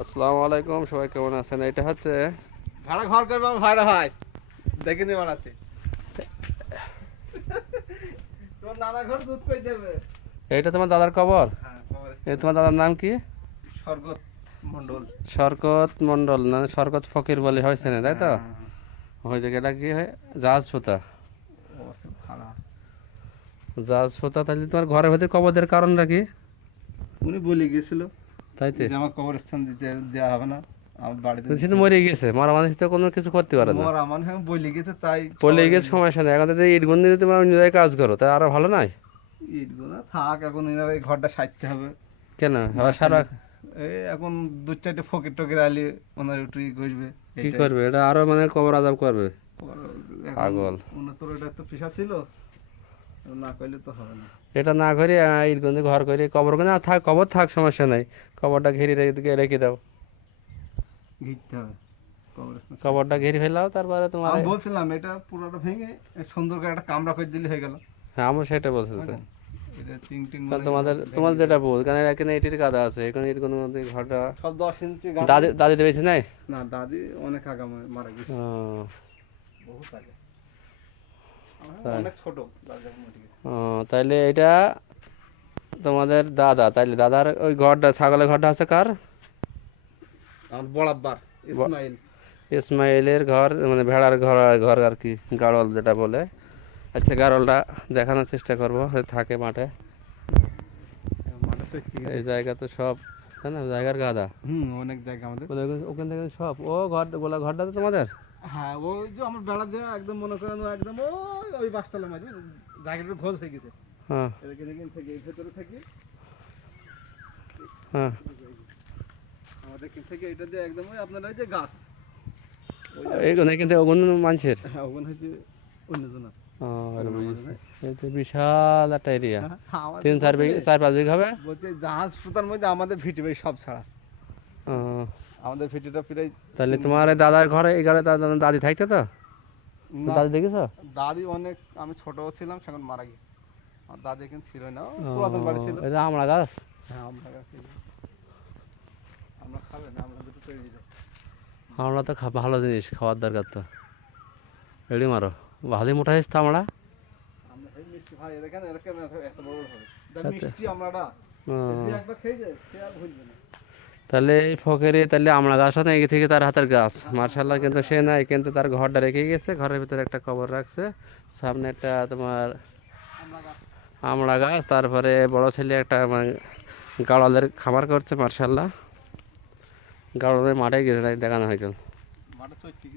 আসসালামু আলাইকুম, সবাই কেমন আছেন? এটা হচ্ছে ভাড়া ঘর করবে আমার ভাইরা ভাই দেখে নিয়ে বানাচ্ছে তোমার দাদা ঘর দুধ কই দেবে। এইটা তোমার দাদার কবর? হ্যাঁ এই কবরস্থানে তোমার দাদার নাম কি? স্বর্গত মন্ডল। শরকত মন্ডল না শরকত ফকির বলে হয়েছে না, তাই তো? হ্যাঁ ওই জায়গাটা কি হয়? জাহাজ পোতা। অবস্থা খারাপ। জাহাজ পোতা, তাহলে তোমার ঘরের ভেতরে কবর দেওয়ার কারণটা কি? উনি বলে গেছিল তাই তো? যে আমার কবরস্থান দিতে দেওয়া হবে না, আমার বাড়িতে সে দিতে তো হবে। মরে গেছে, মরা মানুষ তো কোনো কিছু করতে পারে না। মরা মানে হ্যাঁ বলে গেছে তাই পড়লে সবাই গেছে, সমস্যা নেই। এখন যদি ইট গুন্ডি যদি তোমরা অন্য জায়গায় কাজ করো, তাই আরো ভালো নয়? ইটগুলো থাক, এখন এনার এই ঘরটা সাজতে হবে। কেন না আবার সারা? সাজলে এই এখন দু চারটে ফকির টকির আলি ওনার একটু গসবে কি এটাই। করবে এটা? আরো মানে কবর আজাব করবে। এখন পাগল। ওনার তোর এটা তো পেশা ছিল, না করলে তো হবে না। এটা না করে ইট গুন্ডি ঘর করে কবর না থাক, কবর থাক, সমস্যা নাই। কবরটা ঘিরে রেখে দাও। ঘিরতে হবে কবরস্থান কবরটা সাজাতে হবে। ঘিরে ফেলাও, তারপরে তোমার আমি বলছিলাম এটা পুরোটা ভেঙে সুন্দর করে একটা কামরা করে দিলে হয়ে গেল। হ্যাঁ, আমি সেটা বলছি তো। বুঝলেন, এটা টিং টিং কারণ মানে তোমাদের ভেঙে তোমার দিলে যেটা বল, কারণ এখানে ইটের গাদা আছে, এখানে ইট কোনো মধ্যে ঘরটা সব 10 ইঞ্চি গাছ। দাদি দাদিতে বেশি নাই? না দাদি অনেক আগে মারা গেছে, ও, বহুত আগে। আমার তাই। অনেক ছোট দাদি যখন মরে গেছে। ও, তাইলে এটা তোমাদের দাদা, তাইলে দাদার ওই ঘরটা, ছাগলের ঘরটা আছে কার? আমার বড় আব্বার ব- ইসমাইল। ইসমাইলের ঘর, মানে ভেড়ার ঘর, ঘর আর কি, গাড়ল যেটা বলে। আচ্ছা, গাড়লটা দেখানোর চেষ্টা করবো, যে থাকে মাঠে। মানে সত্যি এই গেছে। জায়গা তো সব, তাই না, জায়গার গাদা। অনেক জায়গা আমাদের। ওখান থেকে সব ও ঘর বলা, ঘরটা তো তোমাদের। হ্যাঁ ওই যে আমার বেড়া দেওয়া একদম মনে করেন ও একদম ওই ওই বাসতলা মাঝে জায়গাটা ঘোষ হয়ে গেছে। হ্যাঁ, এদিকে এদিকে থেকে এই ভেতরে থাকি হ্যাঁ। আমাদের কি থেকে এটা দিয়ে একদম ওই আপনার ওই যে গাছ ওই এইখানে কিন্তু অন্য মানুষের। হ্যাঁ ওখানে হচ্ছে অন্যজনের। ও, আর ওখানে আমাদের বুঝেছি। নেই। এই তো বিশাল একটা এরিয়া। হ্যাঁ, আমাদের 3-4 বিঘা, বলতে 4-5 বিঘা হবে। বলতে জাহাজ পোতার মধ্যে আমাদের ভিটি ভাই সব ছাড়া ও, আমাদের ভিটিটা প্রায় তাহলে 3 বিঘা। তোমার এই দাদার ঘরে, এই ঘরে তার দাদি থাকতো তো? তো না দাদি দেখেছো? দাদি অনেক আমি ছোটও ছিলাম সেখন মারা গেছে। আমার দাদি এখন ছিল না, ও ও, পুরাতন বাড়ি ছিল। এই যে আমড়া গাছ। হ্যাঁ আমরা গাছ ছিল। আমরা খাবে না, আমরা দুটো তৈরি দিই। আমড়া তো ভালো জিনিস, খাওয়ার দরকার তো। এড়ি মারো, ভালোই মোটা হয়েছে তো আমড়া। আমরা এই মিষ্টি ভাই দেখেন এরকম এত বড় হবে এত- মিষ্টি আমরাটা ও, যদি একবার খেয়ে যায় সে আর ভুলবে না। তাহলে এই ফকেরে তাহলে আমড়া গাছ হতো এদিকে থেকে তার হাতের গাছ, মার্শাল্লাহ। কিন্তু সে নাই, কিন্তু তার ঘরটা রেখে গেছে, ঘরের ভিতরে একটা কবর রাখছে। সামনে একটা তোমার আমরা গাছ আমড়া গাছ, তারপরে বড় ছেলে একটা মানে গাড়লের খামার করছে, মার্শাল্লাহ। গাড়লের মাঠে গেছে, তাই দেখানো হয়তো। মাঠে চৈত্রি